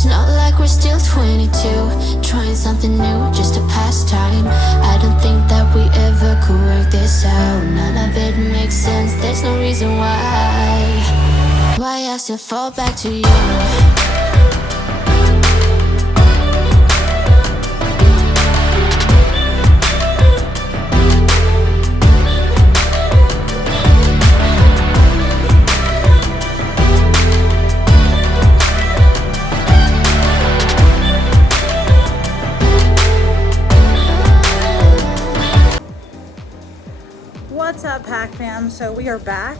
It's not like we're still 22, trying something new, just a pastime. I don't think that we ever could work this out. None of it makes sense, there's no reason why I still fall back to you. What's up, Pack fam? So we are back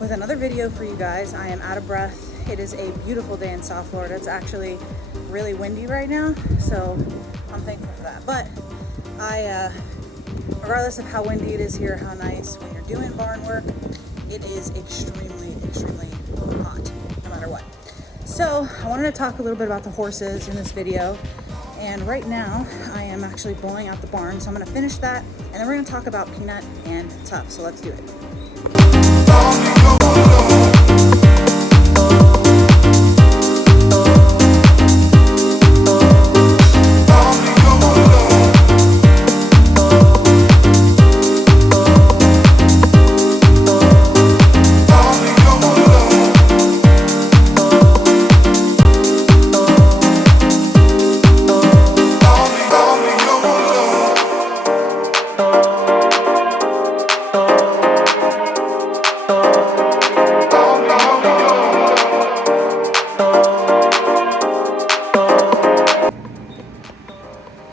with another video for you guys. I am out of breath. It is a beautiful day in South Florida. It's actually really windy right now, so I'm thankful for that. But regardless of how windy it is here, how nice, when you're doing barn work, it is extremely, extremely hot, no matter what. So I wanted to talk a little bit about the horses in this video. And right now, I am actually blowing out the barn, so I'm gonna finish that, and then we're gonna talk about Peanut and Tuff, so let's do it.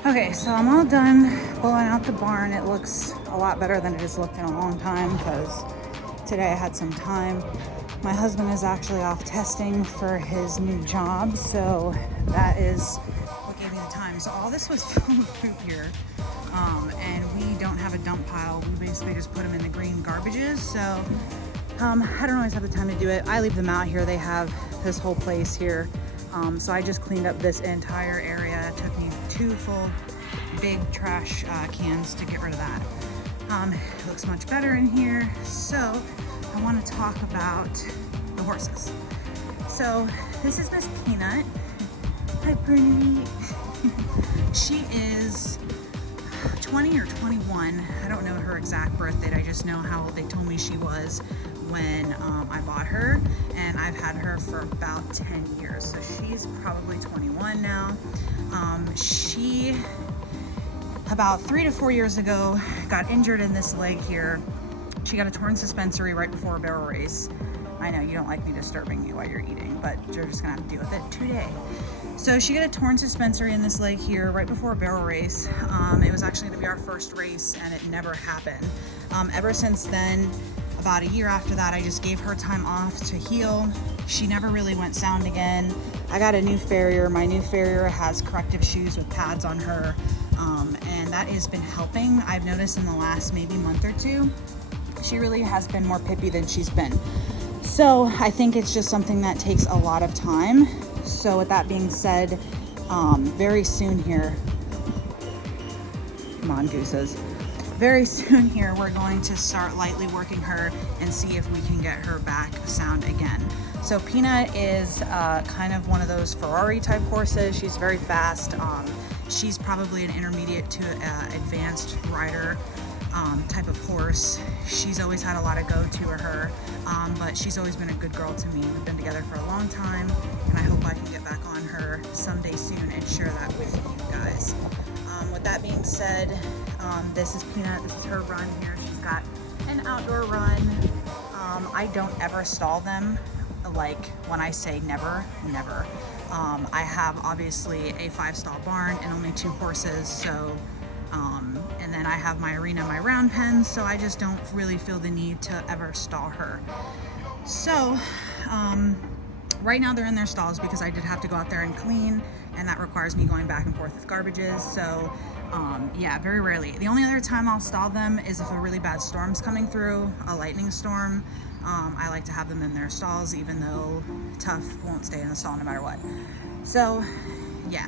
Okay, so I'm all done blowing out the barn. It looks a lot better than it has looked in a long time because today I had some time. My husband is actually off testing for his new job, so that is what gave me the time. So all this was full of poop here, and we don't have a dump pile. We basically just put them in the green garbages, so I don't always have the time to do it. I leave them out here. They have this whole place here. So I just cleaned up this entire area. It took me 2 full big trash cans to get rid of that. It looks much better in here. So I want to talk about the horses. So this is Miss Peanut. Hi, Bernie. She is 20 or 21. I don't know her exact birth date. I just know how old they told me she was when I bought her, and I've had her for about 10 years. So she's probably 21 now. She, about 3 to 4 years ago, got injured in this leg here. She got a torn suspensory right before a barrel race. I know you don't like me disturbing you while you're eating, but you're just gonna have to deal with it today. So she got a torn suspensory in this leg here right before a barrel race. It was actually gonna be our first race, and it never happened. Ever since then, about a year after that, I just gave her time off to heal. She never really went sound again. I got a new farrier. My new farrier has corrective shoes with pads on her, and that has been helping. I've noticed in the last maybe month or two, she really has been more pippy than she's been. So I think it's just something that takes a lot of time. So with that being said, very soon here, come on, gooses. Very soon here, we're going to start lightly working her and see if we can get her back sound again. So Peanut is kind of one of those Ferrari type horses. She's very fast. She's probably an intermediate to advanced rider type of horse. She's always had a lot of go to her, but she's always been a good girl to me. We've been together for a long time, and I hope I can get back on her someday soon and share that with you guys. With that being said, this is Peanut. This is her run here. She's got an outdoor run. I don't ever stall them. Like when I say never, never. I have obviously a 5-stall barn and only 2 horses. So, and then I have my arena, my round pens. So I just don't really feel the need to ever stall her. So, right now they're in their stalls because I did have to go out there and clean, and that requires me going back and forth with garbages. So yeah, very rarely. The only other time I'll stall them is if a really bad storm's coming through, a lightning storm. I like to have them in their stalls, even though Tuff won't stay in the stall no matter what. So yeah,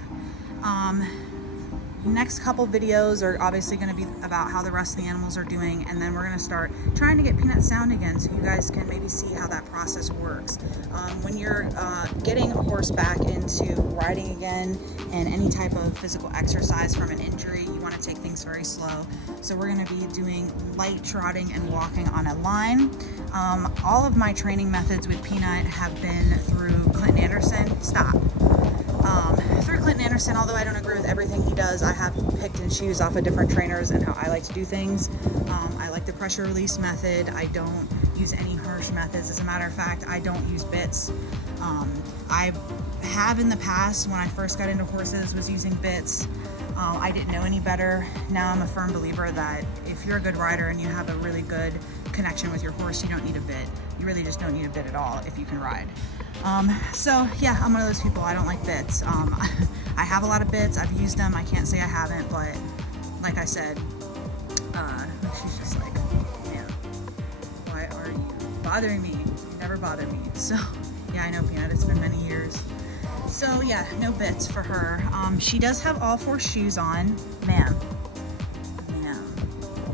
next couple videos are obviously going to be about how the rest of the animals are doing, and then we're going to start trying to get Peanut sound again so you guys can maybe see how that process works. When you're getting a horse back into riding again and any type of physical exercise from an injury, you want to take things very slow. So we're going to be doing light trotting and walking on a line. All of my training methods with Peanut have been through Clinton Anderson. Stop. Through Clinton Anderson, although I don't agree with everything he does, I have picked and choose off of different trainers and how I like to do things. I like the pressure release method. I don't use any harsh methods. As a matter of fact, I don't use bits. I have in the past, when I first got into horses, was using bits. I didn't know any better. Now I'm a firm believer that if you're a good rider and you have a really good connection with your horse, you don't need a bit. You really just don't need a bit at all if you can ride. So yeah, I'm one of those people. I don't like bits. I have a lot of bits. I've used them. I can't say I haven't, but like I said, she's just like, man, why are you bothering me? You never bother me. So yeah, I know, Peanut, it's been many years. So yeah, no bits for her. She does have all 4 shoes on. Ma'am.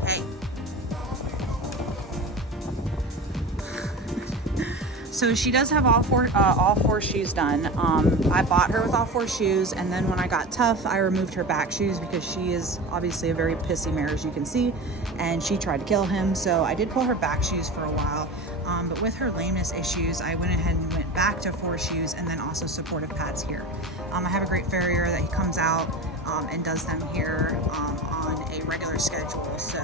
Hey. So she does have all four shoes done. I bought her with all 4 shoes, and then when I got Tuff, I removed her back shoes because she is obviously a very pissy mare, as you can see, and she tried to kill him. So I did pull her back shoes for a while. But with her lameness issues, I went ahead and went back to 4 shoes and then also supportive pads here. I have a great farrier that he comes out and does them here on a regular schedule. So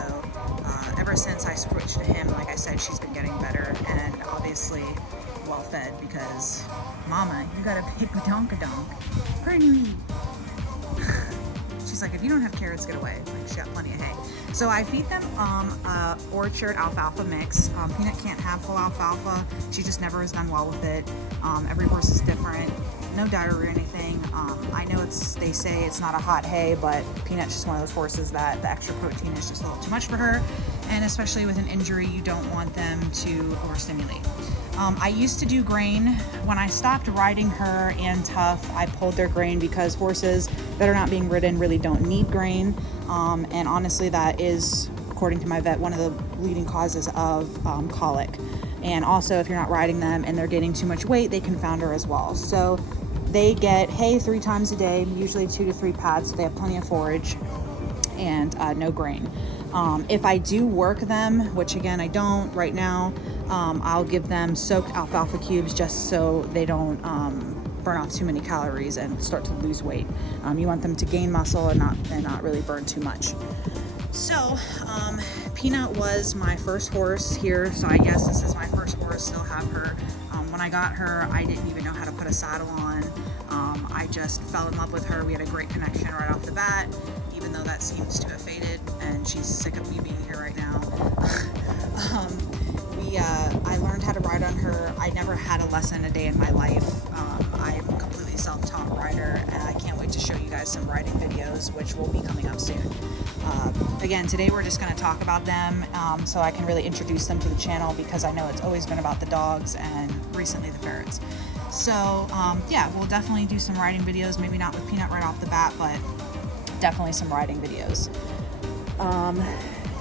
ever since I switched to him, like I said, she's been getting better and obviously well fed because, Mama, you got a big badonkadonk. Pretty. She's like, if you don't have carrots, get away. Like, she got plenty of hay. So I feed them Orchard alfalfa mix. Peanut can't have full alfalfa. She just never has done well with it. Every horse is different. No diarrhea or anything. I know they say it's not a hot hay, but Peanut's just one of those horses that the extra protein is just a little too much for her. And especially with an injury, you don't want them to overstimulate. I used to do grain. When I stopped riding her and Tuff, I pulled their grain because horses that are not being ridden really don't need grain. And honestly, that is, according to my vet, one of the leading causes of colic. And also, if you're not riding them and they're gaining too much weight, they can founder as well. So they get hay 3 times a day, usually 2 to 3 pads, so they have plenty of forage and no grain. If I do work them, which again I don't right now, I'll give them soaked alfalfa cubes just so they don't burn off too many calories and start to lose weight. You want them to gain muscle and not really burn too much. So Peanut was my first horse here, so I guess this is my first horse. Still have her. When I got her, I didn't even know how to put a saddle on. I just fell in love with her. We had a great connection right off the bat, even though that seems to have faded and she's sick of me being here right now. I learned how to ride on her. I never had a lesson a day in my life. I'm a completely self-taught rider, and I can't wait to show you guys some riding videos, which will be coming up soon. Again, today we're just going to talk about them so I can really introduce them to the channel, because I know it's always been about the dogs and recently the ferrets. So yeah, we'll definitely do some riding videos, maybe not with Peanut right off the bat, but definitely some riding videos.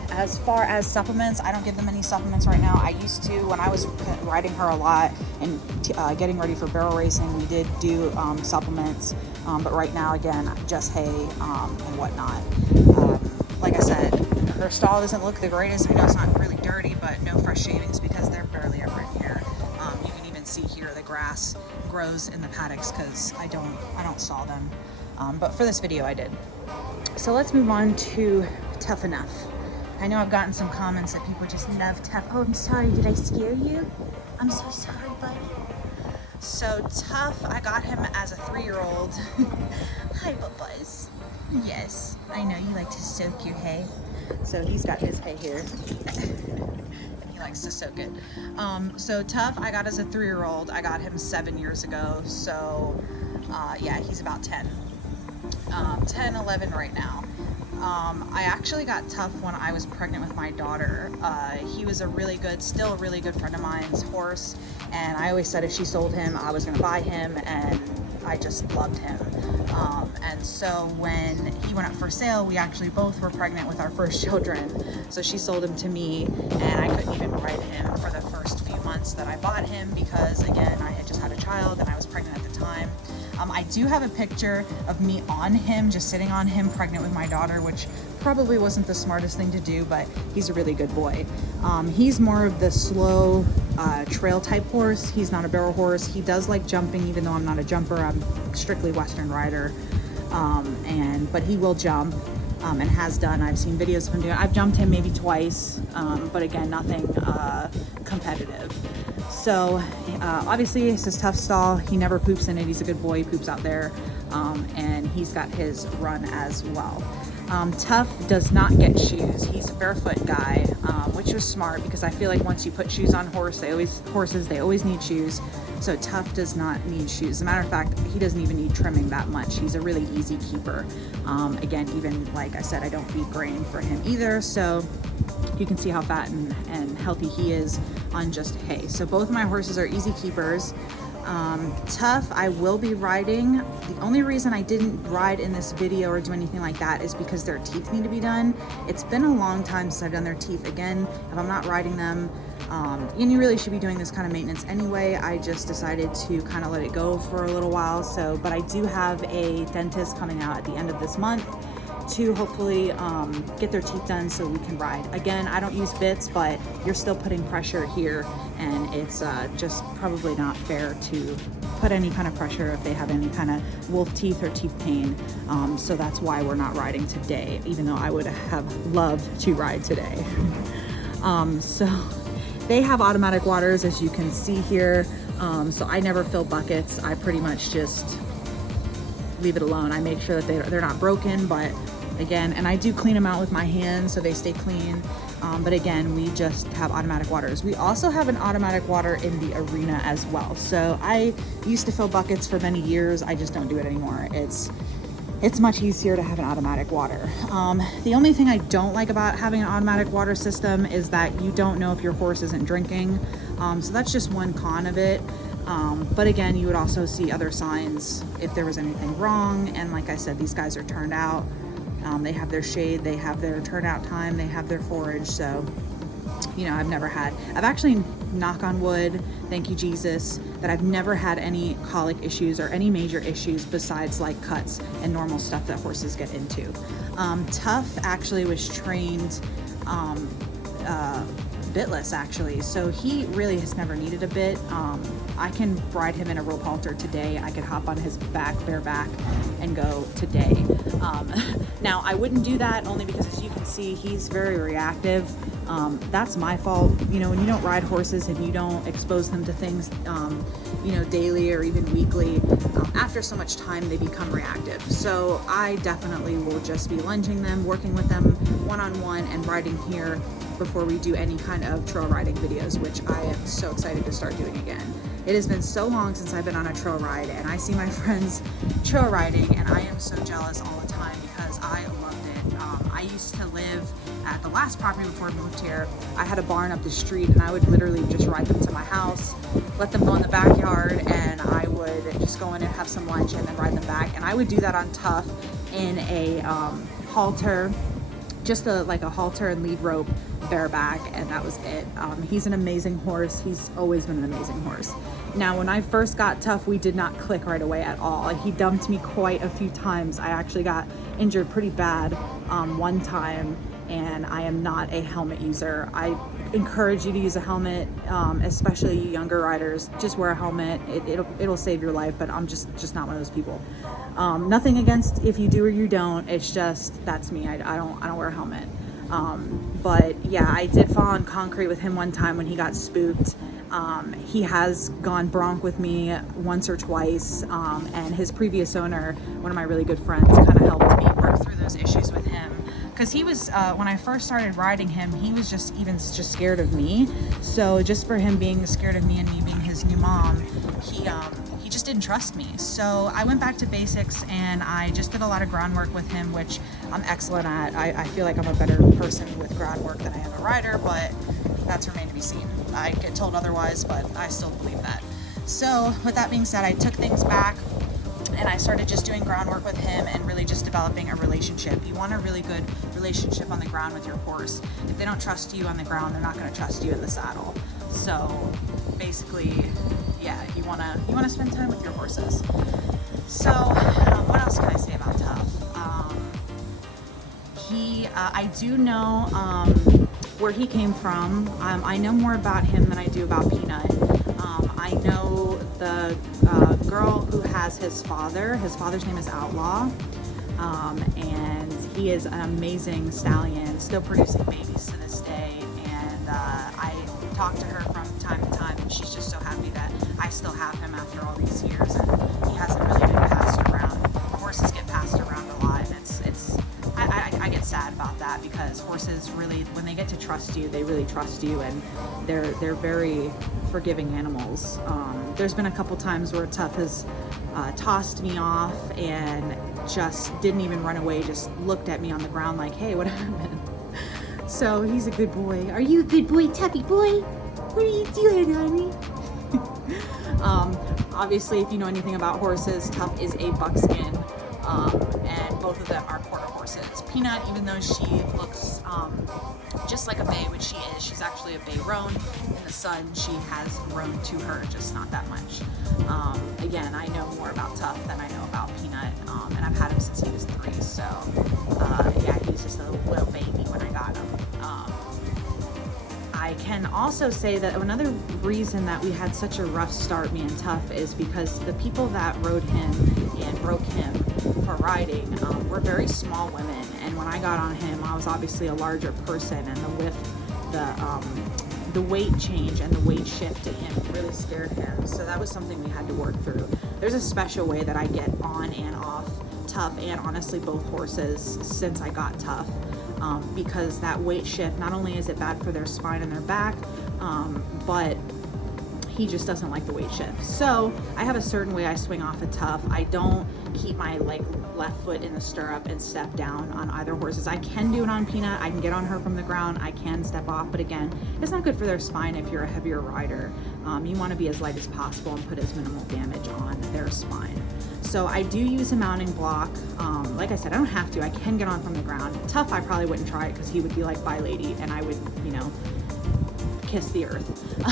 As far as supplements, I don't give them any supplements right now. I used to when I was riding her a lot and getting ready for barrel racing. We did do supplements, but right now, again, just hay and whatnot. Like I said, her stall doesn't look the greatest. I know it's not really dirty, but no fresh shavings because they're barely ever in here. You can even see here the grass grows in the paddocks because I don't saw them. But for this video, I did. So let's move on to Tough Enough. I know I've gotten some comments that people just love Tuff. Oh, I'm sorry, did I scare you? I'm so sorry, buddy. So Tuff, I got him as a 3-year-old. Hi, Bubba's. Yes, I know you like to soak your hay. So he's got his hay here. And he likes to soak it. So Tuff, I got as a 3-year-old. I got him 7 years ago. So yeah, he's about 10. 10, 11 right now. I actually got Tuff when I was pregnant with my daughter. He was still a really good friend of mine's horse, and I always said if she sold him, I was going to buy him, and I just loved him. And so when he went up for sale, we actually both were pregnant with our first children. So she sold him to me, and I couldn't even ride him for the first few months that I bought him because, again, I had just had a child and I was pregnant at the time. I do have a picture of me on him, just sitting on him, pregnant with my daughter, which probably wasn't the smartest thing to do, but he's a really good boy. He's more of the slow trail type horse. He's not a barrel horse. He does like jumping, even though I'm not a jumper. I'm strictly Western rider. But he will jump and has done. I've seen videos of him doing it. I've jumped him maybe twice, but again, nothing competitive. So obviously it's his Tuff stall. He never poops in it. He's a good boy. He poops out there, and he's got his run as well. Tuff does not get shoes. He's a barefoot guy, which was smart because I feel like once you put shoes on horses, they always need shoes. So Tuff does not need shoes. As a matter of fact, he doesn't even need trimming that much. He's a really easy keeper. Again, even like I said, I don't feed grain for him either. So you can see how fat and healthy he is on just hay. So both of my horses are easy keepers. Tuff, I will be riding. The only reason I didn't ride in this video or do anything like that is because their teeth need to be done. It's been a long time since I've done their teeth. Again, if I'm not riding them, and you really should be doing this kind of maintenance anyway, I just decided to kind of let it go for a little while. So, but I do have a dentist coming out at the end of this month to hopefully get their teeth done so we can ride. Again, I don't use bits, but you're still putting pressure here, and it's just probably not fair to put any kind of pressure if they have any kind of wolf teeth or teeth pain. So that's why we're not riding today, even though I would have loved to ride today. So they have automatic waters, as you can see here. So I never fill buckets. I pretty much just leave it alone. I make sure that they're not broken, but again, and I do clean them out with my hands so they stay clean. But again, we just have automatic waters. We also have an automatic water in the arena as well. So I used to fill buckets for many years. I just don't do it anymore. It's much easier to have an automatic water. The only thing I don't like about having an automatic water system is that you don't know if your horse isn't drinking. So that's just one con of it. But again, you would also see other signs if there was anything wrong. And like I said, these guys are turned out. They have their shade, they have their turnout time, they have their forage. So, you know, I've actually, knock on wood, thank you Jesus, that I've never had any colic issues or any major issues besides like cuts and normal stuff that horses get into. Tuff actually was trained bitless actually, so he really has never needed a bit. I can ride him in a rope halter today. I could hop on his back, bare back, and go today. Now I wouldn't do that only because, as you can see, he's very reactive. That's my fault. You know, when you don't ride horses and you don't expose them to things, you know, daily or even weekly, after so much time they become reactive. So I definitely will just be lunging them, working with them one-on-one and riding here before we do any kind of trail riding videos, which I am so excited to start doing again. It has been so long since I've been on a trail ride, and I see my friends trail riding, and I am so jealous all the time because I loved it. I used to live at the last property before I moved here. I had a barn up the street, and I would literally just ride them to my house, let them go in the backyard, and I would just go in and have some lunch and then ride them back. And I would do that on Tuff in a halter, just like a halter and lead rope bareback, and that was it. He's an amazing horse. He's always been an amazing horse. Now, when I first got Tuff, we did not click right away at all. He dumped me quite a few times. I actually got injured pretty bad one time, and I am not a helmet user. I encourage you to use a helmet, especially you younger riders. Just wear a helmet. It'll save your life, but I'm just not one of those people. Nothing against if you do or you don't. It's just, that's me. I don't wear a helmet. But yeah, I did fall on concrete with him one time when he got spooked. He has gone bronc with me once or twice, and his previous owner, one of my really good friends, kind of helped me work through those issues with him. Because he was, when I first started riding him, he was just scared of me. So just for him being scared of me and me being his new mom, he just didn't trust me. So I went back to basics and I just did a lot of groundwork with him, which I'm excellent at. I feel like I'm a better person with groundwork than I am a rider, but that's remained to be seen. I get told otherwise, but I still believe that. So with that being said, I took things back. and I started just doing groundwork with him and really just developing a relationship. You want a really good relationship on the ground with your horse. If they don't trust you on the ground, they're not going to trust you in the saddle. So basically, yeah, you want to spend time with your horses. So what else can I say about Tuff? I do know where he came from. I know more about him than I do about Peanut. I know the girl who has his father. His father's name is Outlaw, and he is an amazing stallion, still producing babies to this day. And I talk to her from time to time, and she's just so happy that I still have him after all these years, and he hasn't really been passed around. Horses get passed around a lot, and I get sad about that, because horses really, when they get to trust you, they really trust you, and they're very forgiving animals. There's been a couple times where Tuff has tossed me off and just didn't even run away, just looked at me on the ground like, hey, what happened? So he's a good boy. Are you a good boy, Tuffy boy? What are you doing, honey? Obviously, if you know anything about horses, Tuff is a buckskin, and both of them are quarter horses. Peanut, even though she looks just like a bay, which she is, she's actually a bay roan. In the sun, she has roan to her, just not that much. Again, I know more about Tuff than I know about Peanut, and I've had him since he was 3, so yeah, he was just a little baby when I got him. I can also say that another reason that we had such a rough start, me and Tuff, is because the people that rode him and broke him for riding were very small women. And when I got on him, I was obviously a larger person, and the weight change and the weight shift to him really scared him. So that was something we had to work through. There's a special way that I get on and off Tuff, and honestly both horses, since I got Tuff. Because that weight shift, not only is it bad for their spine and their back, but he just doesn't like the weight shift. So I have a certain way I swing off a Tuff. I don't keep my left foot in the stirrup and step down on either horses. I can do it on Peanut. I can get on her from the ground. I can step off, but again, it's not good for their spine if you're a heavier rider. You want to be as light as possible and put as minimal damage on their spine. So I do use a mounting block. Like I said, I don't have to. I can get on from the ground. Tuff, I probably wouldn't try it, because he would be like, bye lady, and I would, kiss the earth.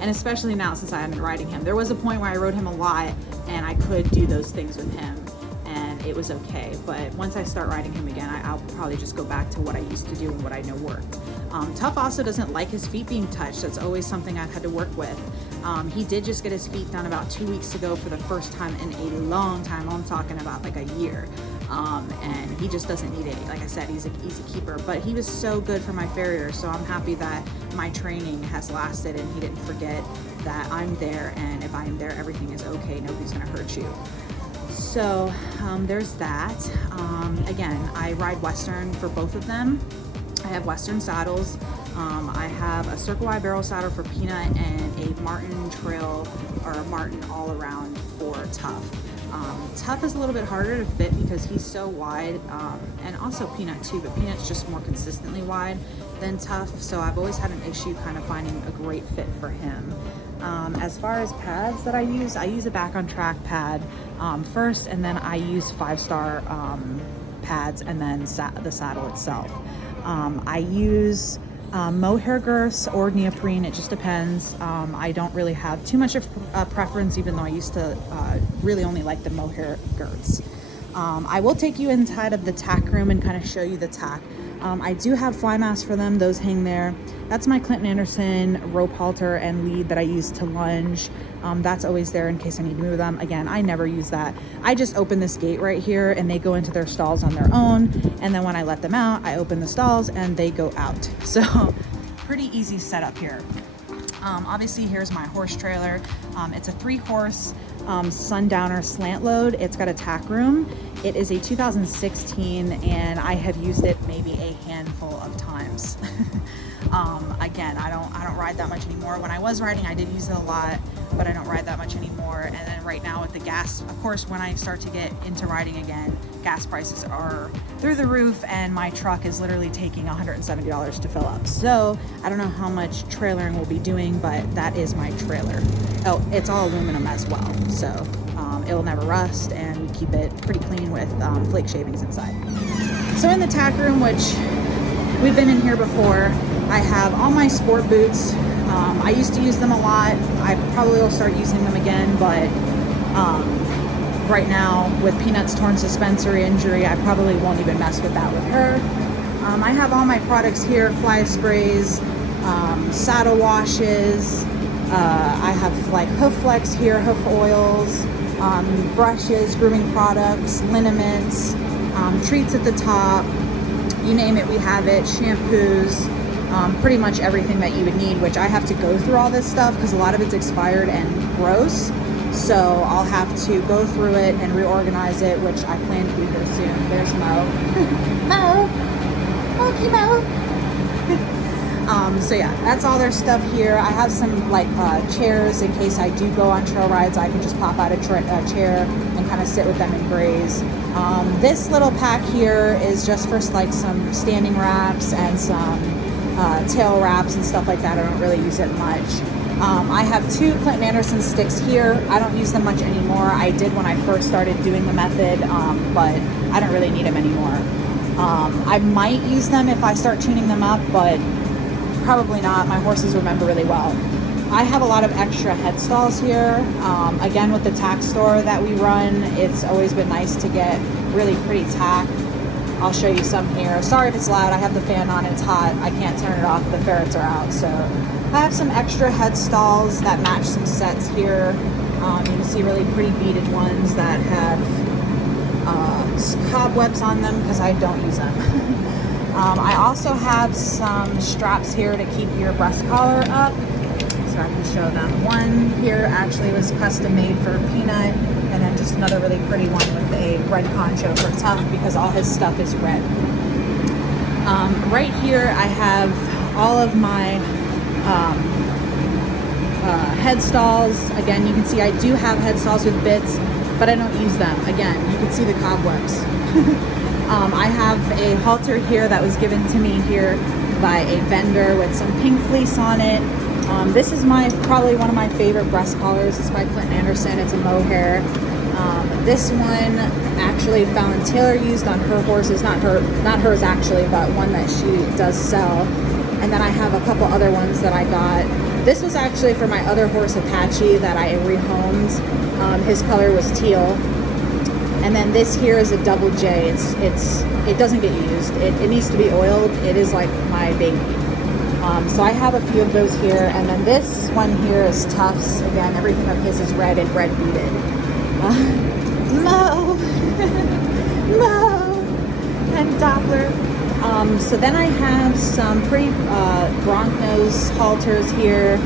And especially now, since I haven't been riding him. There was a point where I rode him a lot, and I could do those things with him, and it was okay. But once I start riding him again, I'll probably just go back to what I used to do and what I know worked. Tuff also doesn't like his feet being touched. That's always something I've had to work with. He did just get his feet done about 2 weeks ago for the first time in a long time. I'm talking about like a year. And he just doesn't need it. Like I said, he's an easy keeper, but he was so good for my farrier. So I'm happy that my training has lasted, and he didn't forget that I'm there, and if I'm there, everything is okay. Nobody's gonna hurt you. So there's that. Again, I ride Western for both of them. I have Western saddles. I have a Circle Y barrel saddle for Peanut, and a Martin Trail or a Martin all around for Tuff. Tuff is a little bit harder to fit because he's so wide, and also Peanut too, but Peanut's just more consistently wide than Tuff, so I've always had an issue kind of finding a great fit for him. As far as pads that I use a back on track pad first, and then I use 5-star pads, and then the saddle itself. I use mohair girths or neoprene, it just depends. I don't really have too much of a preference, even though I used to really only like the mohair girths. I will take you inside of the tack room and kind of show you the tack. I do have fly masks for them, those hang there. That's my Clinton Anderson rope halter and lead that I use to lunge. That's always there in case I need to move them. Again, I never use that. I just open this gate right here, and they go into their stalls on their own. And then when I let them out, I open the stalls and they go out. So pretty easy setup here. Obviously, here's my horse trailer. It's a 3-horse Sundowner slant load. It's got a tack room. It is a 2016, and I have used it maybe a handful of times. Again, I don't ride that much anymore. When I was riding, I did use it a lot, but I don't ride that much anymore. And then right now with the gas, of course, when I start to get into riding again, gas prices are through the roof, and my truck is literally taking $170 to fill up. So I don't know how much trailering we'll be doing, but that is my trailer. Oh, it's all aluminum as well. So It'll never rust, and we keep it pretty clean with flake shavings inside. So in the tack room, which we've been in here before, I have all my sport boots. I used to use them a lot. I probably will start using them again, but right now with Peanut's torn suspensory injury, I probably won't even mess with that with her. I have all my products here, fly sprays, saddle washes. I have like hoof flex here, hoof oils, brushes, grooming products, liniments, treats at the top. You name it, we have it. Shampoos, pretty much everything that you would need, which I have to go through all this stuff because a lot of it's expired and gross. So I'll have to go through it and reorganize it, which I plan to do here soon. There's Mo. Mo. Monkey Mo. So yeah, that's all their stuff here. I have some like chairs in case I do go on trail rides. I can just pop out a chair and kind of sit with them and graze. This little pack here is just for like some standing wraps and some tail wraps and stuff like that. I don't really use it much. I have 2 Clinton Anderson sticks here. I don't use them much anymore. I did when I first started doing the method, but I don't really need them anymore. I might use them if I start tuning them up, but probably not. My horses remember really well. I have a lot of extra head stalls here. Again, with the tack store that we run, it's always been nice to get really pretty tack. I'll show you some here. Sorry if it's loud. I have the fan on. It's hot. I can't turn it off. The ferrets are out. So I have some extra head stalls that match some sets here. You can see really pretty beaded ones that have cobwebs on them because I don't use them. I also have some straps here to keep your breast collar up, so I can show them. One here actually was custom made for Peanut, and then just another really pretty one with a red poncho for Tuff because all his stuff is red. Right here I have all of my head stalls. Again, you can see I do have head stalls with bits, but I don't use them. Again, you can see the cobwebs. I have a halter here that was given to me here by a vendor with some pink fleece on it. This is probably one of my favorite breast collars. It's by Clinton Anderson. It's a mohair. This one actually Fallon Taylor used on her horses, not hers actually, but one that she does sell. And then I have a couple other ones that I got. This was actually for my other horse Apache that I rehomed. His color was teal. And then this here is a double J. It doesn't get used. It needs to be oiled. It is like my baby. So I have a few of those here. And then this one here is Tuff's. Again, everything of his is red and red beaded. Mo! Mo! And Doppler. So then I have some pretty bronc nose halters here.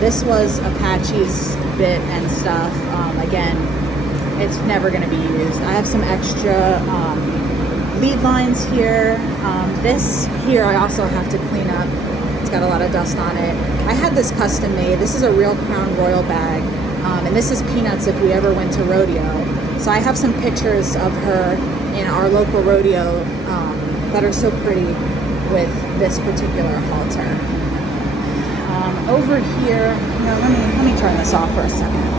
This was Apache's bit and stuff. Again, it's never going to be used. I have some extra lead lines here. This here I also have to clean up. It's got a lot of dust on it. I had this custom made. This is a Real Crown Royal bag. And this is Peanuts if we ever went to rodeo. So I have some pictures of her in our local rodeo that are so pretty with this particular halter. Over here, let me turn this off for a second.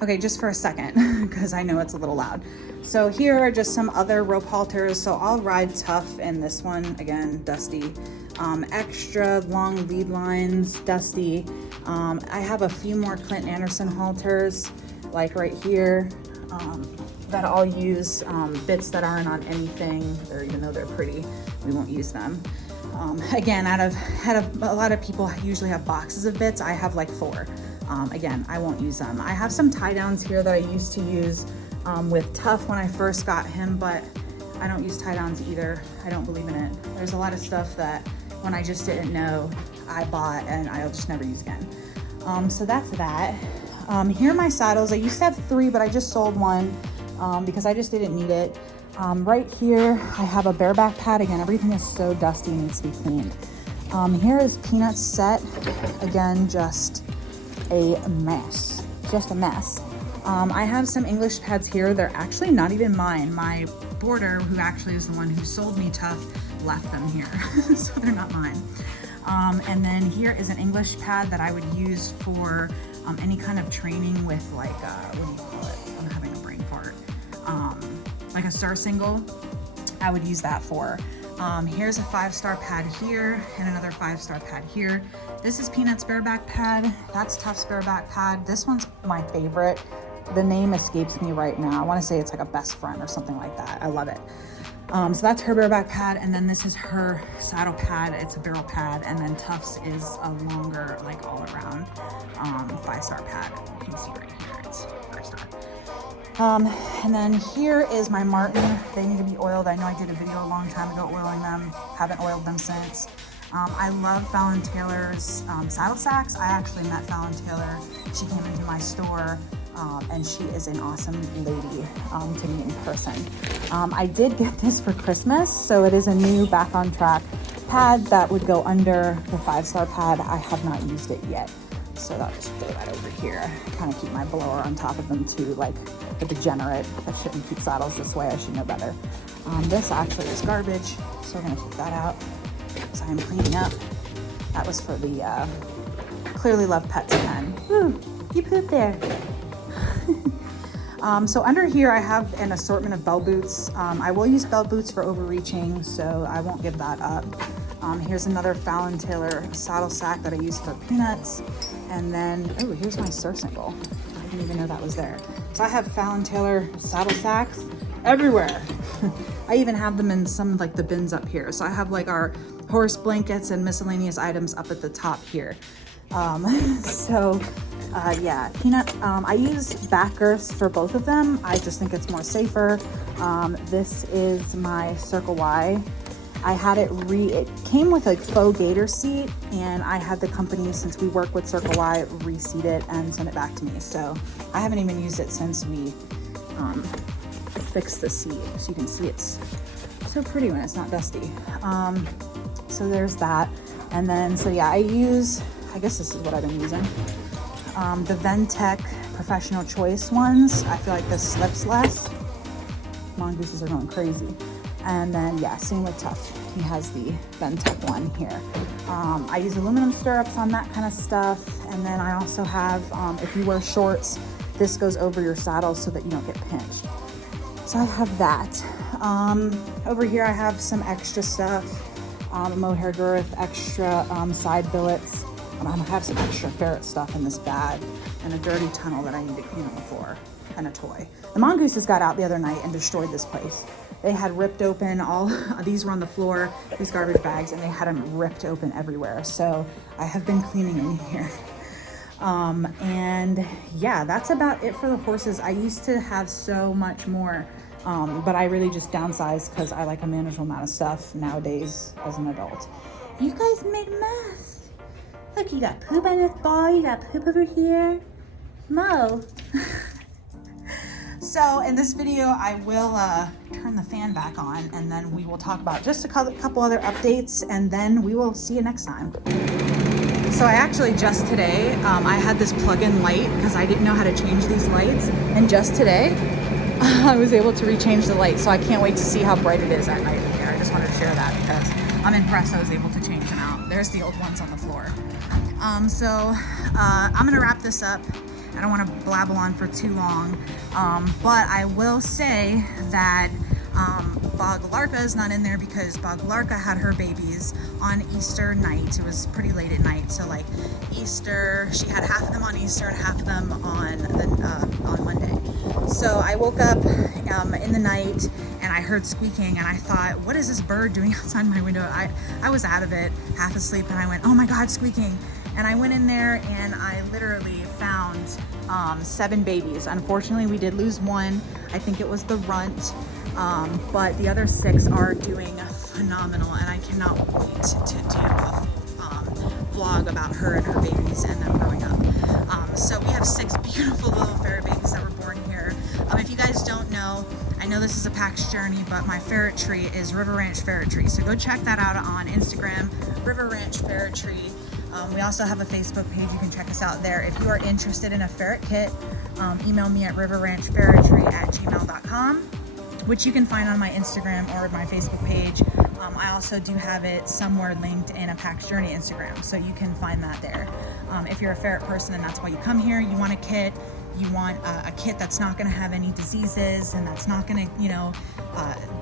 Okay, just for a second, because I know it's a little loud. So here are just some other rope halters. So I'll ride Tuff in this one, again, dusty. Extra long lead lines, dusty. I have a few more Clinton Anderson halters, like right here, that I'll use bits that aren't on anything, or even though they're pretty, we won't use them. Again, out of a lot of people usually have boxes of bits, I have like 4. Again, I won't use them. I have some tie downs here that I used to use with Tuff when I first got him, but I don't use tie downs either. I don't believe in it. There's a lot of stuff that when I just didn't know, I bought and I'll just never use again. So that's that. Here are my saddles. I used to have 3, but I just sold one because I just didn't need it. Right here, I have a bareback pad. Again, everything is so dusty and needs to be cleaned. Here is Peanut's set. Again, just a mess, just a mess. I have some English pads here. They're actually not even mine. My boarder, who actually is the one who sold me Tuff, left them here. So they're not mine. And then here is an English pad that I would use for any kind of training with like, what do you call it? I'm having a brain fart. Like a stir single, I would use that for. Here's a 5-star pad here and another 5-star pad here. This is Peanut's bareback pad. That's Tuff's bareback pad. This one's my favorite. The name escapes me right now. I want to say it's like a best friend or something like that. I love it. So that's her bareback pad, and then this is her saddle pad. It's a barrel pad, and then Tuff's is a longer, like all around 5-star pad. You can see right here, it's 5-star. And then here is my Martin. They need to be oiled. I know I did a video a long time ago oiling them. Haven't oiled them since. I love Fallon Taylor's saddle sacks. I actually met Fallon Taylor. She came into my store. And she is an awesome lady to meet in person. I did get this for Christmas, so it is a new Back on Track pad that would go under the 5-star pad. I have not used it yet, so I'll just throw that over here. Kind of keep my blower on top of them too, like a degenerate. I shouldn't keep saddles this way, I should know better. This actually is garbage, so we're gonna keep that out. So I'm cleaning up. That was for the Clearly Love Pets pen. Woo, you pooped there. So under here I have an assortment of bell boots. I will use bell boots for overreaching, so I won't give that up. Here's another Fallon Taylor saddle sack that I use for Peanuts. And then, oh, here's my surcingle. I didn't even know that was there. So I have Fallon Taylor saddle sacks everywhere. I even have them in some like the bins up here. So I have like our horse blankets and miscellaneous items up at the top here. Yeah, Peanut, I use back girths for both of them. I just think it's more safer. This is my Circle Y. I had it came with a faux gator seat, and I had the company, since we work with Circle Y, reseat it and send it back to me. So I haven't even used it since we fixed the seat. So you can see it's so pretty when it's not dusty. So there's that. And then, so yeah, I guess this is what I've been using. The Tack Professional Choice ones. I feel like this slips less. Mongooses are going crazy. And then, yeah, same with Tuff. He has the Tack one here. I use aluminum stirrups on that kind of stuff. And then I also have, if you wear shorts, this goes over your saddle so that you don't get pinched. So I have that. Over here I have some extra stuff. Mohair girth, extra side billets. I have some extra ferret stuff in this bag, and a dirty tunnel that I need to clean on the floor, and a toy. The mongooses got out the other night and destroyed this place. They had ripped open these were on the floor, these garbage bags, and they had them ripped open everywhere. So I have been cleaning in here. And yeah, that's about it for the horses. I used to have so much more, but I really just downsized because I like a manageable amount of stuff nowadays as an adult. You guys made a mess. Look, you got poop on this ball, you got poop over here. Mo. So in this video, I will turn the fan back on, and then we will talk about just a couple other updates, and then we will see you next time. So I actually just today, I had this plug-in light because I didn't know how to change these lights, and just today, I was able to rechange the light, so I can't wait to see how bright it is at night in here. I just wanted to share that because I'm impressed I was able to change them out. There's the old ones on the floor. I'm gonna wrap this up. I don't want to blabble on for too long, but I will say that Bog Larka is not in there because Bog Larka had her babies on Easter night. It was pretty late at night, so like Easter, she had half of them on Easter and half of them on Monday. So I woke up in the night and I heard squeaking, and I thought, what is this bird doing outside my window? I was out of it, half asleep, and I went, oh my God, squeaking. And I went in there and I literally found 7 babies. Unfortunately, we did lose one. I think it was the runt, but the other 6 are doing phenomenal, and I cannot wait to do a vlog about her and her babies and them growing up. So we have 6 beautiful little ferret babies that were born here. If you guys don't know, I know this is a PAX journey, but my ferret tree is River Ranch Ferret Tree. So go check that out on Instagram, River Ranch Ferret Tree. We also have a Facebook page. You can check us out there. If you are interested in a ferret kit, email me at riverranchferretry@gmail.com. which you can find on my Instagram or my Facebook page. I also do have it somewhere linked in a Pack's Journey Instagram, so you can find that there. If you're a ferret person and that's why you come here, you want a kit, you want a kit that's not going to have any diseases and that's not going to, you know,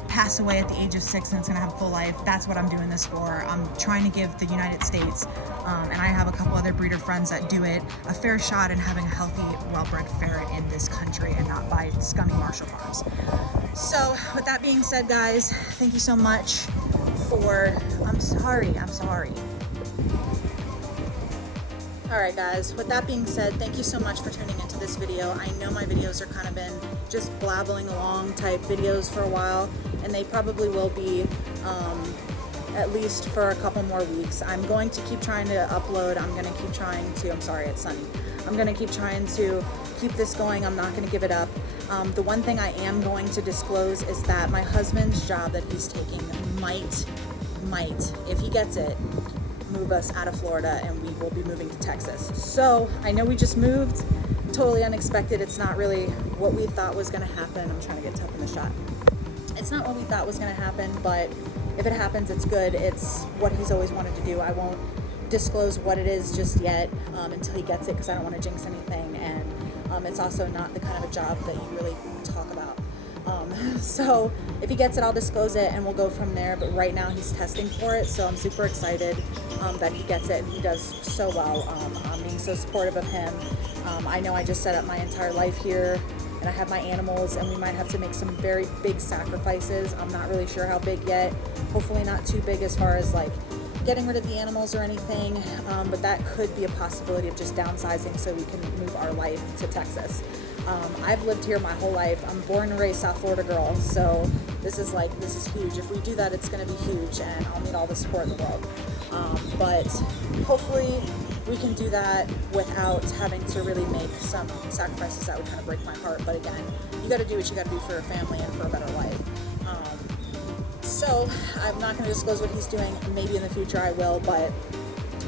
pass away at the age of 6 and it's going to have a full life. That's what I'm doing this for. I'm trying to give the United States, and I have a couple other breeder friends that do it, a fair shot in having a healthy, well-bred ferret in this country and not by scummy Marshall farms. So with that being said, guys, thank you so much for, I'm sorry. All right, guys, with that being said, thank you so much for tuning into this video. I know my videos are kind of been just blabbling along type videos for a while, and they probably will be at least for a couple more weeks. I'm going to keep trying to upload. I'm going to keep trying to, I'm sorry, it's sunny. I'm going to keep trying to keep this going. I'm not going to give it up. The one thing I am going to disclose is that my husband's job that he's taking might, if he gets it, move us out of Florida, and we will be moving to Texas. So I know we just moved, totally unexpected. It's not really what we thought was going to happen. I'm trying to get Tuff in the shot. It's not what we thought was going to happen, but if it happens, it's good. It's what he's always wanted to do. I won't disclose what it is just yet until he gets it, because I don't want to jinx anything, and it's also not the kind of a job that you really talk about. So if he gets it, I'll disclose it and we'll go from there. But right now he's testing for it, so I'm super excited that he gets it, and he does so well. I'm being so supportive of him. I know I just set up my entire life here, and I have my animals, and we might have to make some very big sacrifices. I'm not really sure how big yet. Hopefully not too big as far as like getting rid of the animals or anything, but that could be a possibility of just downsizing so we can move our life to Texas. I've lived here my whole life. I'm born and raised South Florida girl, so this is huge. If we do that, it's going to be huge, and I'll need all the support in the world. But hopefully we can do that without having to really make some sacrifices that would kind of break my heart. But again, you got to do what you got to do for your family and for a better life. So I'm not going to disclose what he's doing. Maybe in the future I will, but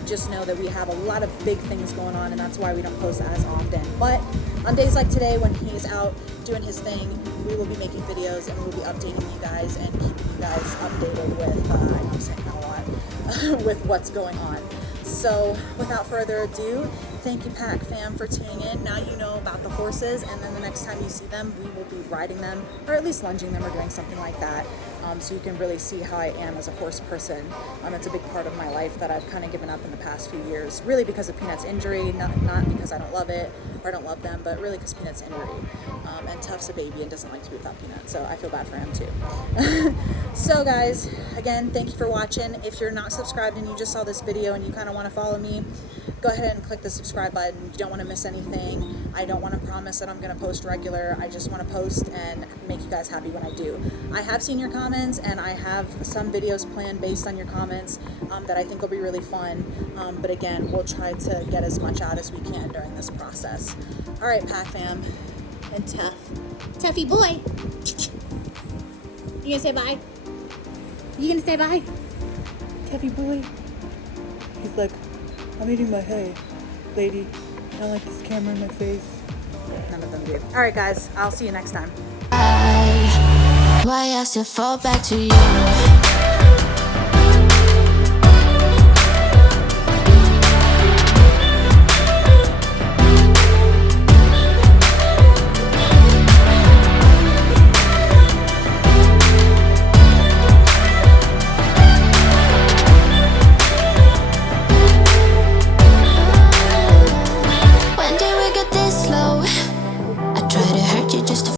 just know that we have a lot of big things going on, and that's why we don't post as often. But on days like today, when he's out doing his thing, we will be making videos, and we will be updating you guys and keeping you guys updated with, I know I'm saying that a lot, with what's going on. So without further ado, thank you, Pack fam, for tuning in. Now you know about the horses, and then the next time you see them, we will be riding them, or at least lunging them or doing something like that, so you can really see how I am as a horse person. It's a big part of my life that I've kind of given up in the past few years, really because of Peanut's injury, not because I don't love it or I don't love them, but really because Peanut's injury. And Tuff's a baby and doesn't like to be without Peanut, so I feel bad for him too. So guys, again, thank you for watching. If you're not subscribed and you just saw this video and you kind of want to follow me, go ahead and click the subscribe button. You don't want to miss anything. I don't want to promise that I'm going to post regular. I just want to post and make you guys happy when I do. I have seen your comments, and I have some videos planned based on your comments that I think will be really fun. But again, we'll try to get as much out as we can during this process. All right, Pack fam and Tuff. Tuffy boy. You gonna say bye? You gonna say bye? Tuffy boy. He's like, I'm eating my hay, lady. I don't like this camera in my face. None of them do. All right, guys. I'll see you next time. Why I still fall back to you?